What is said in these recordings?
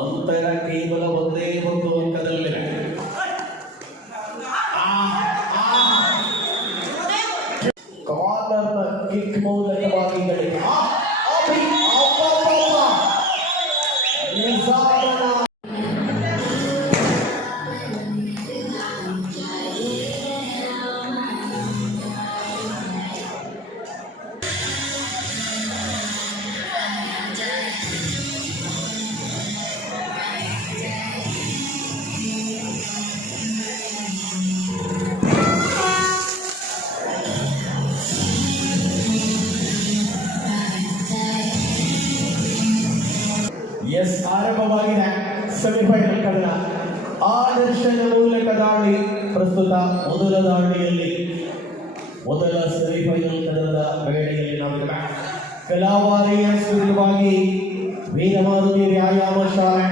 ಅಂತರ ಕೇವಲ ಒಂದೇ ಒಂದು ಅಂಕದಲ್ಲಿದೆ ಸೆಮಿಫೈನಲ್ ಕದನ ಆದರ್ಶನ ಮೂಲಕ ದಾಳಿ ಪ್ರಸ್ತುತ ಮೊದಲ ದಾಳಿಯಲ್ಲಿ ಮೊದಲ ಸೆಮಿಫೈನಲ್ ಕದನದ ವೇಳೆಯಲ್ಲಿ ನಾವು ಕಲಾವಾರಿಯರ್ಸ್ ವಿರುದ್ಧವಾಗಿ ವೀರಮಾರುತಿ ವ್ಯಾಯಾಮ ಶಾಲೆ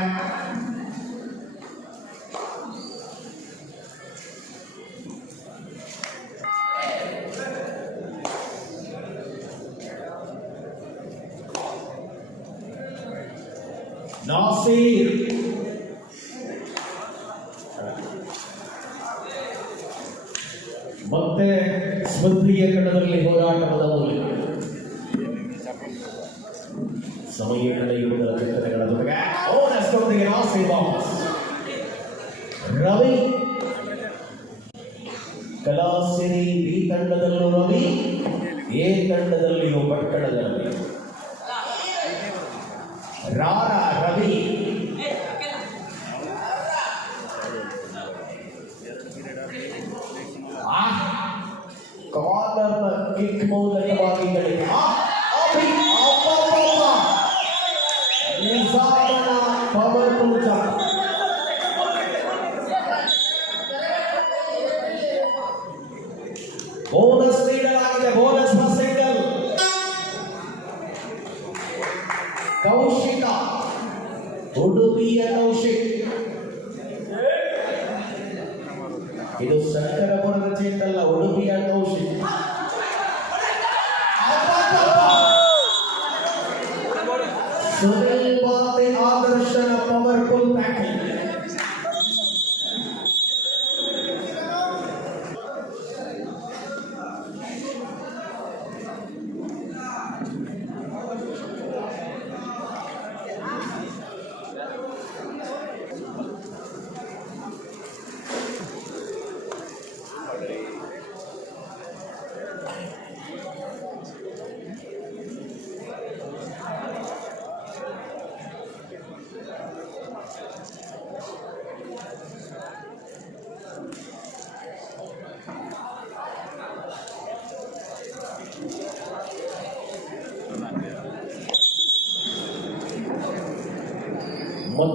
ನಾಸೀರ್ ಮತ್ತೆ ಸ್ಪರ್ಧೆಯ ಕಣದಲ್ಲಿ ಹೋರಾಟದ ಮೂಲಕ ಸಮಯ ಚಿಂತನೆಗಳ ಜೊತೆಗೆ ವಾಪಸ್. ರವಿ. ಕಲಾಸಿರಿ ಬಿ ತಂಡದಲ್ಲೂ ರವಿ, ಎ ತಂಡದಲ್ಲಿಯೂ ಪಟ್ಟಣದಲ್ಲಿ. ರಾರ think more than about the internet.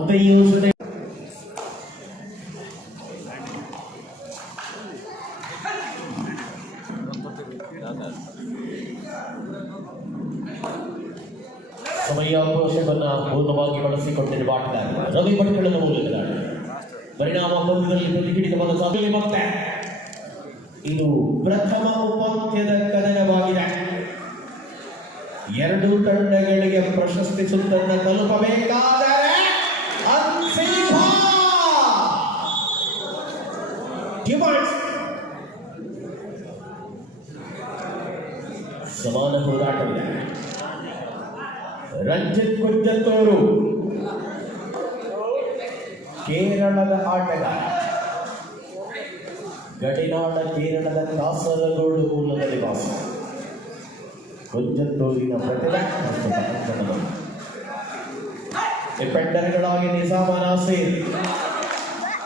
Tình 呢 ಸಮಾನ ಹೋರಾಟವಿದೆ ರಂಜಿತ್ ಕುಂಜತ್ತೂರು ಕೇರಳದ ಆಟಗಾರ ಗಡಿನಾಡ ಕೇರಳದ ಕಾಸರಗೋಡು ಮೂಲದ ನಿವಾಸ ಕುಂಜತ್ತೂರಿನ ಪ್ರತಿಭೆ ಮತ್ತು ಕನ್ನಡದವರು. ಡಿಫೆಂಡರ್ಗಳಾಗಿ ನಿಜಾಮ ನಾಸೀರ್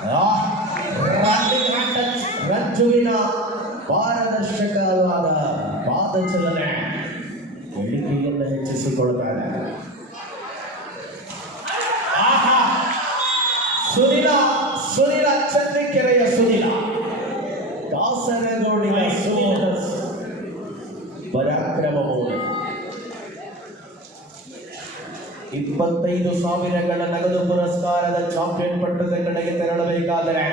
ಆ, running hand touch, ರಂಜುವಿನ ಪಾರದರ್ಶಕವಾದ ಪಾದಚಲನೆ ಎಳಿಕೆಯನ್ನು ಹೆಚ್ಚಿಸಿಕೊಳ್ತಾರೆ! Sunil Sunil ಚಂದ್ರಿಕೆರೆಯ Sunil. ಕಾಸರಗೋಡಿನ ಸುನಿಲ ಪರಾಕ್ರಮ ಮೂಲ ಇಪ್ಪತ್ತೈದು ಸಾವಿರಗಳ ನಗದು ಪುರಸ್ಕಾರದ ಚಾಂಪಿಯನ್ ಪಟ್ಟದ ಕಡೆಗೆ ತೆರಳಬೇಕಾದರೆ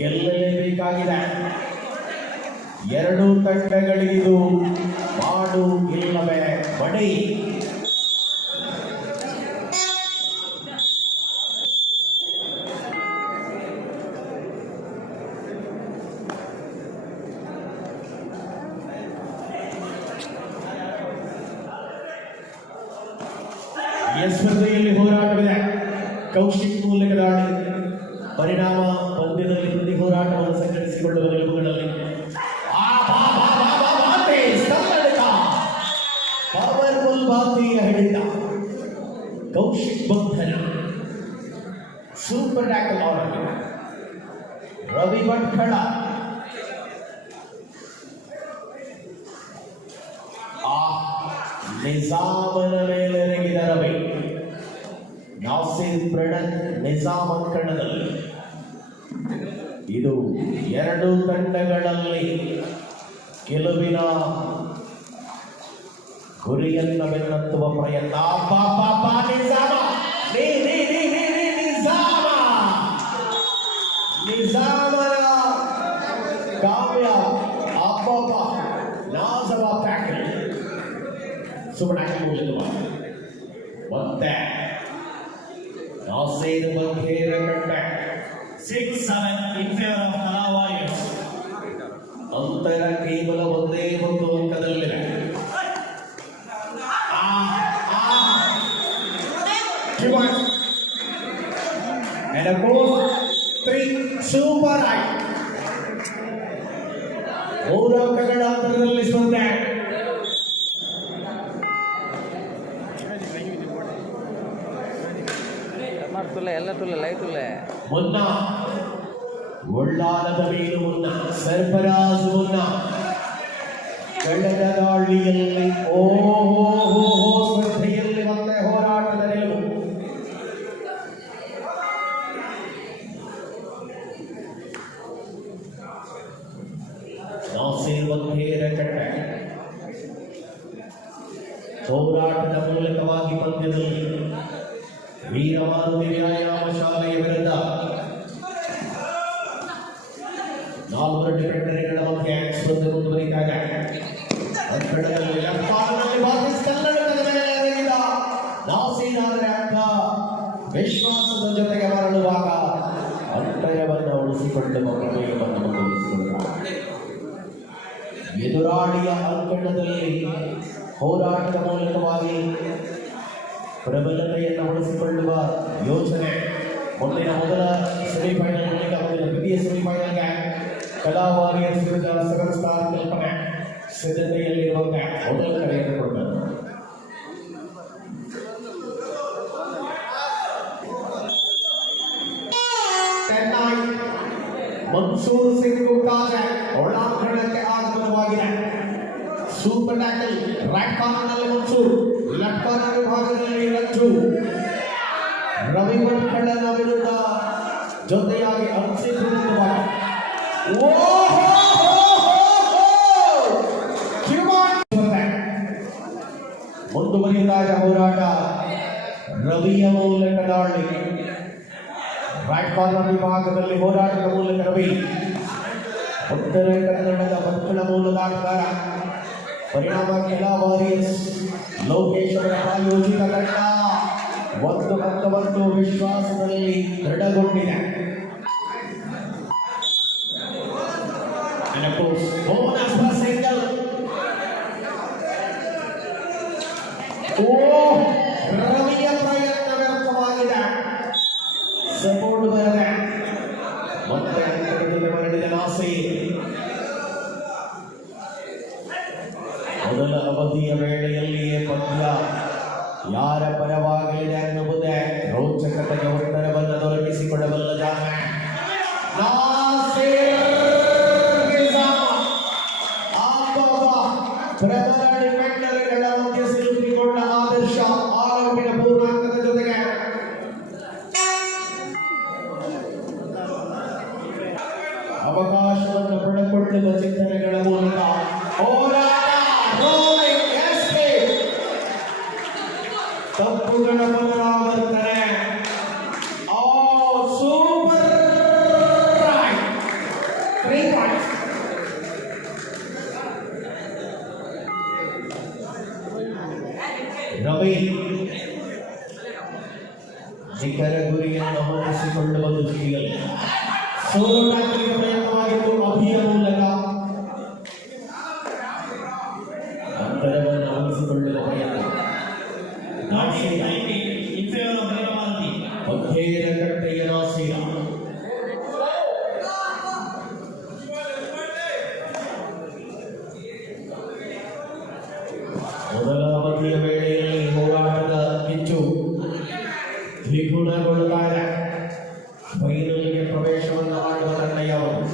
ಗೆಲ್ಲಲೇಬೇಕಾಗಿದೆ ಎರಡು ತಂಡಗಳಿಗಿದು ಮಾಡು ಇಲ್ಲವೇ ಬಡಿ. ಸ್ಪರ್ಧೆಯಲ್ಲಿ ಹೋರಾಟವಿದೆ. ಕೌಶಿಕ್ ಮೂಲಕ ದಾಳಿ. ಪರಿಣಾಮ ಪಂದ್ಯದಲ್ಲಿ ಪ್ರತಿ ಹೋರಾಟವನ್ನು ಸಂಘಟಿಸಿಕೊಳ್ಳುವ ನಿಲುವುಗಳಲ್ಲಿ ಆ ಬಾ ಬಾ ಬಾ ಬಾ ಬಾತೆ, ಸನ್ನಡಕ. ಪವರ್ಫುಲ್ ಬಾತಿಯ ಹಿಡಿತ ಕೌಶಿಕ್ ಬಂಧನ super tackle order Ravi Bhatkal ಆ ನಿಜಾಮನ ಮೇಲೆ ಎರಗಿದ ರವಿ ನಾಸಿರ್ ಪ್ರಣತ್ ನಿಜಾಮ ಕಣದಲ್ಲಿ ಇದು ಎರಡು ತಂಡಗಳಲ್ಲಿ ಗೆಲುವಿನ ಗುರಿಯನ್ನು ಬೆನ್ನತ್ತುವ ಪ್ರಯತ್ನ ಅಬ್ಬಾ, ಅಬ್ಬಾ, ಅಬ್ಬಾ, ನಿಜಾಮ ನೀ, ನೀ, ನೀ, ನೀ, ನೀ, ನಿಜಾಮ ನಿಜಾಮನ ಕಾವ್ಯ ಅಬ್ಬಬ್ಬ ನಾಜವ ಪ್ಯಾಕೆಟ್ ಸುಮ್ಮನೆ ಮೂಲಕವಾಗಿ ಮತ್ತೆ ನಾಸೇರು ಬಂಧೇರ ಕಟ್ಟ ಇನ್ ಫೇರ್ ಆಫ್ ಕಲಾ ವಾರಿಯರ್ಸ್ ಅಂತರೆ ಕೇವಲ ಒಂದೇ ಒಂದು ಕದಲಿಲ್ಲ ಆ ಹ್ಮ್ ಹ್ಮ್ ಬಿ ಬಾಯ್ ಎನಕೂಸ್ 3 ಸೂಪರ್ ಆಕ್ಟ್ ಮೌರ ಕಗಳಾಂತರದಲ್ಲಿ ಸೊಂತೆ ಇವೆ ಇಲ್ಲಿ ಇಂಪಾರ್ಟೆಂಟ್ ಅರೇ ತುಲ್ಲ ಲೈಟ್ ಒಳ್ಳಾಲದ ಮೀನು ಮುನ್ನ ಸರ್ಫರಾಜ್ ಮುನ್ನ ಕಳೆದ ದಾಳಿಯಲ್ಲಿ ಓ ಹೋ, ಹೋ, ಹೋ, ಸ್ಪರ್ಧೆಯಲ್ಲಿ ಮತ್ತೆ ಹೋರಾಟದ ನಿಲುವು ನಾಸೀರ್ ಬಂಧೇರ ಕಟ್ಟ ಹೋರಾಟದ ಮೂಲಕವಾಗಿ ಪಂದ್ಯದಲ್ಲಿ ವೀರಮಾರುತಿ ವ್ಯಾಯಾಮ ಶಾಲೆಯ ವಿರುದ್ಧ ನಾಲ್ವರು ಡಿಫೆಂಡರ್ಗಳ ಬಗ್ಗೆ ಸ್ಪರ್ಧೆ ಮುಂದುವರಿದಾಗ ಕನ್ನಡದಲ್ಲಿ ಲಂಪಾಡನಲ್ಲಿ ವಾಪಸ್ ಕನ್ನಡದ ಮೇಲೆ ಎರಗಿದ ನಾಸೀನಾದರೆ ಅಕ್ಕ ವಿಶ್ವಾಸದ ಜೊತೆಗೆ ಮರಳುವಾಗ ಅಂತರವನ್ನು ಉಳಿಸಿಕೊಳ್ಳುವ ಪ್ರಮೇಯವನ್ನು ಮುಂದುವರಿಸಿಕೊಂಡ ಎದುರಾಳಿಯ ಅಂಕಣದಲ್ಲಿ ಹೋರಾಟದ ಮೂಲಕವಾಗಿ ಪ್ರಬಲತೆಯನ್ನು ಉಳಿಸಿಕೊಳ್ಳುವ ಯೋಜನೆ ಮುಂದಿನ ಮೊದಲ ಸೆಮಿಫೈನಲ್ ಮೂಲಕ ಮುಂದಿನ ದ್ವಿತೀಯ ಸೆಮಿಫೈನಲ್ಗೆ ಕಲಾ ವಾರಿಯರ್ಸ್ ವಿರುದ್ಧ ಸೆವೆನ್ ಸ್ಟಾರ್ ಕಲ್ಪನೆ ಸಿದ್ಧತೆಯಲ್ಲಿರುವಾಗ ಮೊದಲ ಕರೆಯನ್ನು ಕೊಡಬೇಕು ಚೆನ್ನೈ ಮನ್ಸೂರ್ ಸಿಂಗ್ ಗುಪ್ತಾಜ ಒಳಾಂಗಣಕ್ಕೆ ಆಗಮನವಾಗಿದೆ ಸೂಪರ್ ಟ್ಯಾಕಲ್ ರೈಟ್ ಕಾರ್ನರ್ನಲ್ಲಿ ಮನ್ಸೂರ್ ಲೆಫ್ಟ್ ಕಾರ್ನರ್ ವಿಭಾಗದಲ್ಲಿ ರಂಜು ರವಿ ಭಟ್ಕಳನ ವಿರುದ್ಧ ಜೊತೆಯಾಗಿ ಅನ್ಸಿತ್ ಮುಂದುವರಿದಾಗ ಹೋರಾಟ. ರವಿಯ ಮೂಲಕ ದಾಳಿ ರೈಟ್ ವಿಭಾಗದಲ್ಲಿ ಹೋರಾಟದ ಮೂಲಕ ರವಿ ಉತ್ತರ ಕನ್ನಡದ ಭಟ್ಕಳ ಮೂಲದ ಆಟಗಾರ. ಪರಿಣಾಮ ಕೆಲ ವಾರಿಯರ್ಸ್ ಲೋಕೇಶ್ವರ ಪ್ರಾಯೋಜಿತ ತಂಡ. ಒಂದು ಅಂಕವನ್ನು ವಿಶ್ವಾಸದಲ್ಲಿ ದೃಢಗೊಂಡಿದೆ. And of course, ಪ್ರಯತ್ನ ವ್ಯರ್ಥವಾಗಿದೆ ಸಪೋರ್ಟ್ ಬರದೆ ಮತ್ತೆ ಮರಳಿದ ನಾಸಿ ಮೊದಲ ಅವಧಿಯ ವೇಳೆಯಲ್ಲಿಯೇ ಪಂದ್ಯ ಯಾರ ಪರವಾಗಲಿದೆ ಅನ್ನುವುದೇ ರೋಚಕತೆಗೆ ಉತ್ತರವನ್ನು ದೊರಕಿಸಿಕೊಡಬಲ್ಲ ಜಾಗ ನಾಸಿರ್ All parties ದ್ವಿಗುಣಗೊಳ್ಳುತ್ತಾ ಇದೆ ಫೈನಲ್ಗೆ ಪ್ರವೇಶವನ್ನು ಮಾಡುವ ತಂಡ ಯಾವುದು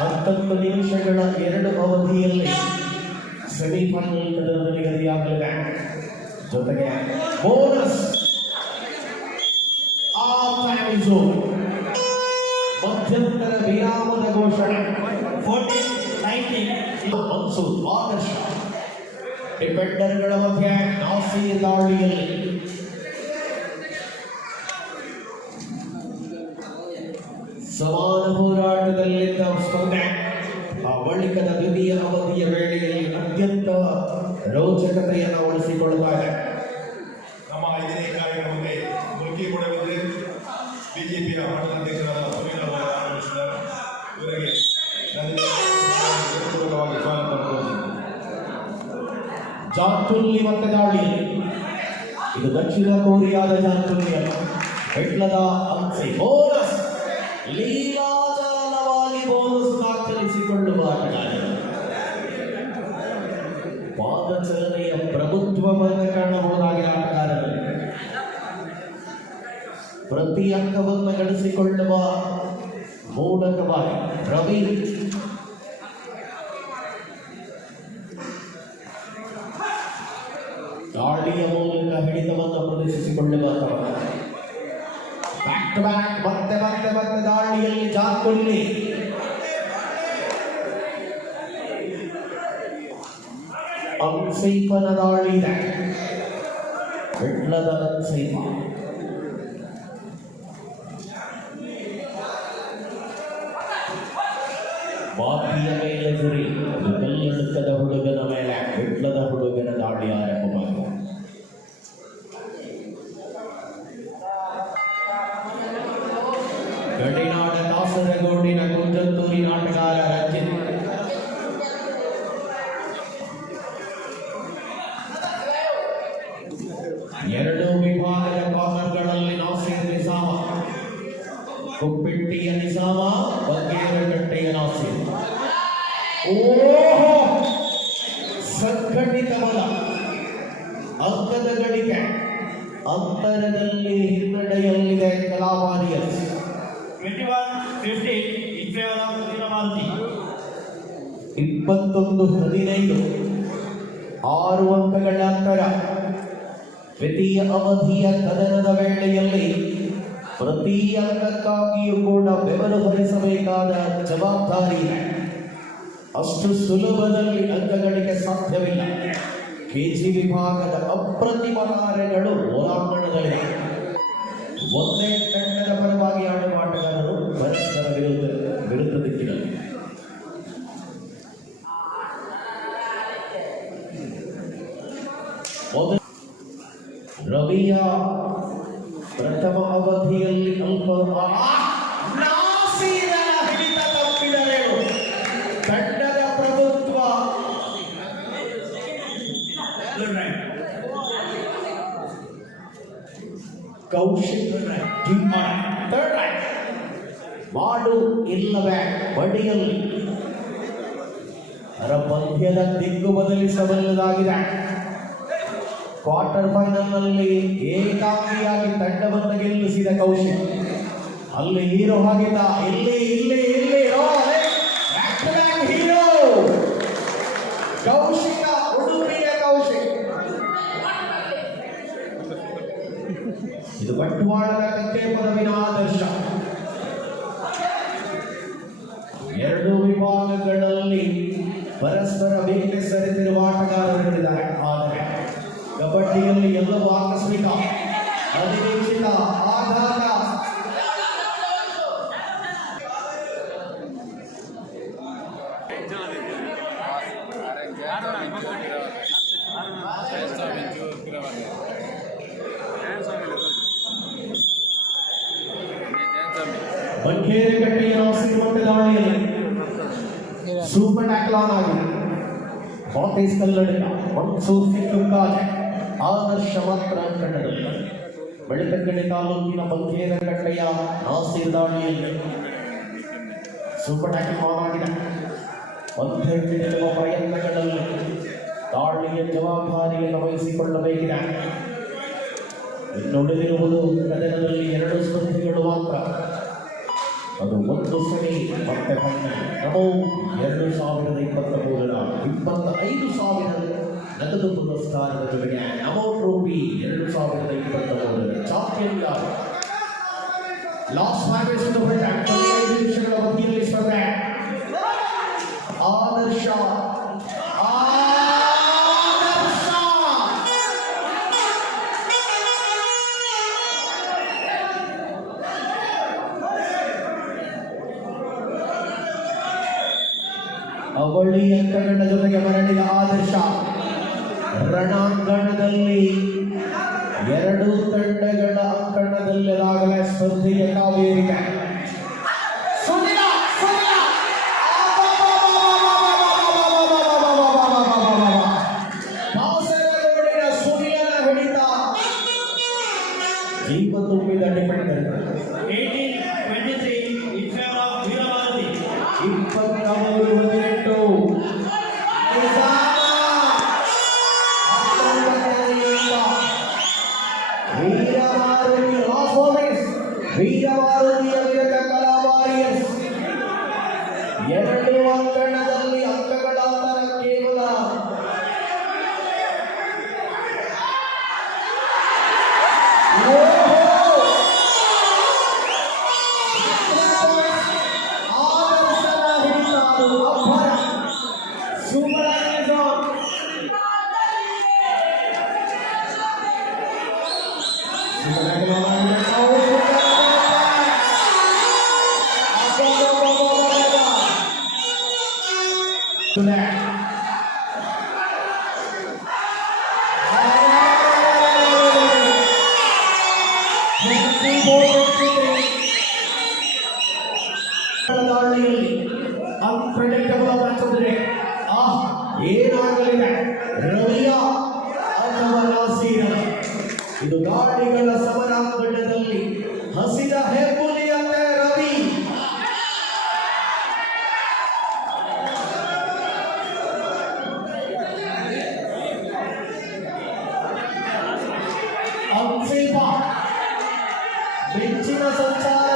ಹತ್ತೊಂದು ನಿಮಿಷಗಳ ಎರಡು ಅವಧಿಯಲ್ಲಿ ಸೆಮಿಫೈನಲ್ ಕದನ ನಿಗದಿಯಾಗಲಿದೆ ಜೊತೆಗೆ ಬೋನಸ್ ಮಧ್ಯಂತರ ವಿರಾಮದ ಘೋಷಣೆ 14, 19 ಮನ್ಸೂರ್ ಆದರ್ಶ ಡಿಫೆಂಡರ್ಗಳ ಮಧ್ಯೆ ನಾಸೀರ್ ದಾಳಿಯಲ್ಲಿ ಸಮಾನ ಹೋರಾಟದಲ್ಲಿದ್ದ ಸ್ಪರ್ಧೆ ಆ ಬಳಿಕದ ದ್ವಿತೀಯ ಅವಧಿಯ ವೇಳೆಯಲ್ಲಿ ಅತ್ಯಂತ ರೋಚಕತೆಯನ್ನು ಉಳಿಸಿಕೊಳ್ಳುತ್ತಾರೆ ನಮ್ಮ ಐದನೇ ಕಾರ್ಯಕ್ರಮಕ್ಕೆ ಮುಖ್ಯ ಕೊಡವಿದ್ರೆ ಬಿಜೆಪಿಯ ಮಂಡಲಾಧ್ಯಕ್ಷರಾದ ಇವರಿಗೆ ಸ್ವಾಗತ. ಜಾತುಲ್ಲಿ ಮತ್ತೆ ದಾಳಿ. ಇದು ದಕ್ಷಿಣ ಕೊರಿಯಾದ ಜಾತುಲ್ಲಿ ಅಲ್ಲ. ಬೆಟ್ಲದ ಅಂಸೆ ಬೋನಸ್ ಲೀಲಾಜಾಲವಾಗಿ ಬೋನಸ್ ದಾಖಲಿಸಿಕೊಳ್ಳುವ ಆಟಗಾರರು ಪಾದಚಲನೆಯ ಪ್ರಭುತ್ವವನ್ನು ಕಾಣಬಹುದಾಗಿರುವ ಆಟಗಾರರು ಪ್ರತಿ ಅಂಕವನ್ನು ಗಳಿಸಿಕೊಳ್ಳುವ ಮೂಲಕವಾಗಿ ರವಿ ದಾಳಿಯ ಮೂಲಕ ಹಿಡಿತವನ್ನು ಪ್ರದರ್ಶಿಸಿಕೊಳ್ಳುವ ಬ್ಯಾಕ್ ಟು ಬ್ಯಾಕ್ ಮತ್ತೆ ಮತ್ತೆ ಮತ್ತೆ ದಾಳಿಯಲ್ಲಿ ಜಾಕೊಲ್ಲಿ ಅಂಸೈಪನ ದಾಳಿ ಇದೆ ಬೆಟ್ಲದ ಅಂಸೈಪ Amen. ಹದಿನೈದು ಆರು ಅಂಕಗಳ ನಂತರ ದ್ವಿತೀಯ ಅವಧಿಯ ಕದನದ ವೇಳೆಯಲ್ಲಿ ಪ್ರತಿ ಅಂಕಕ್ಕಾಗಿಯೂ ಕೂಡ ಬೆವರು ಹೊರಿಸಬೇಕಾದ ಜವಾಬ್ದಾರಿ ಅಷ್ಟು ಸುಲಭದಲ್ಲಿ ಅಂಕಗಳಿಗೆ ಸಾಧ್ಯವಿಲ್ಲ. ಕೆಜಿ ವಿಭಾಗದ ಅಪ್ರತಿಮ ಕಾರ್ಯಗಳು ಒಳಾಂಗಣದಲ್ಲಿವೆ ಒಂದೇ ತಂಡದ ಪರವಾಗಿ ಆಡುವ ಆಟಗಾರರು ಪರಸ್ಪರ ವಿರುದ್ಧ ವಿರುದ್ಧ ದಿಕ್ಕಿನಲ್ಲಿ ಮೊದಲ ರವಿಯ ಪ್ರಥಮ ಅವಧಿಯಲ್ಲಿ ಅಲ್ಪ ಹಿಡಿತ ತಪ್ಪಿದರೇನು? ತಂಡದ ಮಾಡು. ಇಲ್ಲವೇ ಬಡಿಯಲ್ಲಿ. ಅದರ ಪಂದ್ಯದ ದಿಕ್ಕು ಬದಲಿಸಬಲ್ಲದಾಗಿದೆ. ಕ್ವಾರ್ಟರ್ ಫೈನಲ್ನಲ್ಲಿ ಏಕಾಂಗಿಯಾಗಿ ತಂಡವನ್ನು ಗೆಲ್ಲಿಸಿದ ಕೌಶಿಕ್. ಅಲ್ಲಿ ಹೀರೋ ಆಗಿದ್ದ ಇಲ್ಲಿ ಇಲ್ಲಿ ಇಲ್ಲಿ ಹೀರೋ ಕೌಶಿಕ ಉಡುಪಿಯ ಕೌಶಿಕ್. ಇದು ಬಂಟ್ವಾಳದ ಕಕ್ಕೆ ಪದವಿನ ಆದರ್ಶ. ಎರಡು ವಿಭಾಗಗಳಲ್ಲಿ ಪರಸ್ಪರ ಬೇಕೆ ಸರಿದಿರುವ ಆಟಗಾರರುಗಳಿದ್ದಾರೆ ಆದರೆ ಕಬಡ್ಡಿಯಲ್ಲಿ ಎಲ್ಲವೂ ಆಕಸ್ಮಿಕ ಅನಿರೀಕ್ಷಿತ ಆಘಾತ ಬಂಕೇರಕಟ್ಟೆಯ ಶ್ರೀಮಂತ ದಾಳಿಯಲ್ಲಿ ಸೂಪರ್ ಟ್ಯಾಕ್ಲಾನ್ ಆಗಿದೆ ಬಾಟೀಸ್ ಕಲ್ಲಡಿಗ ಮನ್ಸೂರ್ ಸಿಂಗ್ ತುಕ್ಕಾಜೆ ಆದರ್ಶ ಮಾತ್ರ ಕನ್ನಡದಲ್ಲಿ ಬೆಳತಂಗಡಿ ತಾಲೂಕಿನ ಬಂಕೇರಕಟ್ಟೆಯ ನಾಸಿರ್ ದಾಳಿಯಲ್ಲಿ ಸೂಪರ್ ಟ್ಯಾಕ್ಲಾನ್ ಆಗಿದೆ ಅಭ್ಯರ್ಥಿಗಳ ಪ್ರಯತ್ನಗಳಲ್ಲಿ ದಾಳಿಯ ಜವಾಬ್ದಾರಿಯನ್ನು ವಹಿಸಿಕೊಳ್ಳಬೇಕಿದೆ ಇನ್ನುಳಿದಿರುವುದು ಕದನದಲ್ಲಿ ಎರಡು ಸ್ಪರ್ಧೆಗಳು ಮಾತ್ರ ಅದು ಒಂದು ಸರಿ ಮತ್ತೆ ಹೊನ್ನೆ ನಮೋ ಎರಡು ಸಾವಿರದ ಇಪ್ಪತ್ತ ಮೂರರ ಇಪ್ಪತ್ತ ಐದು ಸಾವಿರ ನಗದು ಪುರಸ್ಕಾರದ ಜೊತೆಗೆ ನಮೋ ಟ್ರೋಫಿ ಎರಡು ಸಾವಿರದ ಇಪ್ಪತ್ತ ಮೂರರ ಚಾಂಪಿಯನ್ ಯಾರು ಲಾಸ್ ಮ್ಯಾಚ್ ಐದು ನಿಮಿಷಗಳ ಅವಧಿಯಲ್ಲಿ ಸ್ಪರ್ಧೆ ಆದರ್ಶ ಆದರ್ಶ ಅವಳಿ ಅಂಕಗಳ ರಣಾಂಗಣದಲ್ಲಿ ಎರಡು ತಂಡಗಳ ಅಂಕಣದಲ್ಲಿದಾಗಲೇ ಸ್ಪರ್ಧೆಯ ಕಾವೇರಿಕೆ Amen. Vinte na solução.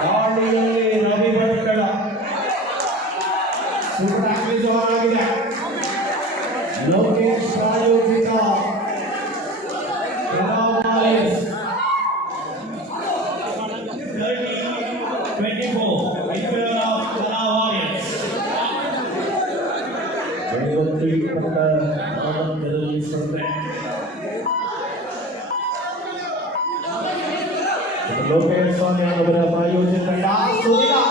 Hallelujah. Lokesh സ്വാമിയാണ് അവർ പ്രായോജനം